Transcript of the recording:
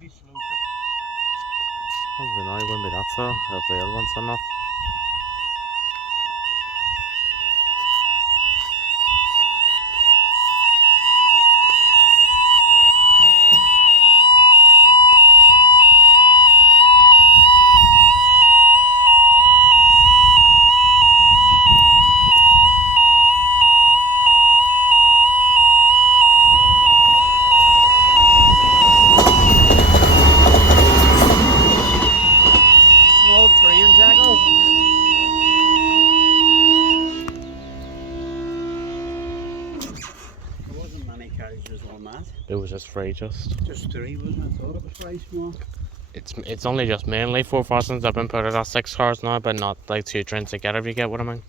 be slow. Probably not, it wouldn't be that so, if the other one's enough. Small train, Jacko. There wasn't many carriages on that. It was just free, Just 3, wasn't it? I thought it was very small. It's only just mainly 4 fasteners. I've been put it at 6 cars now, but not like 2 trains together, if you get what I mean.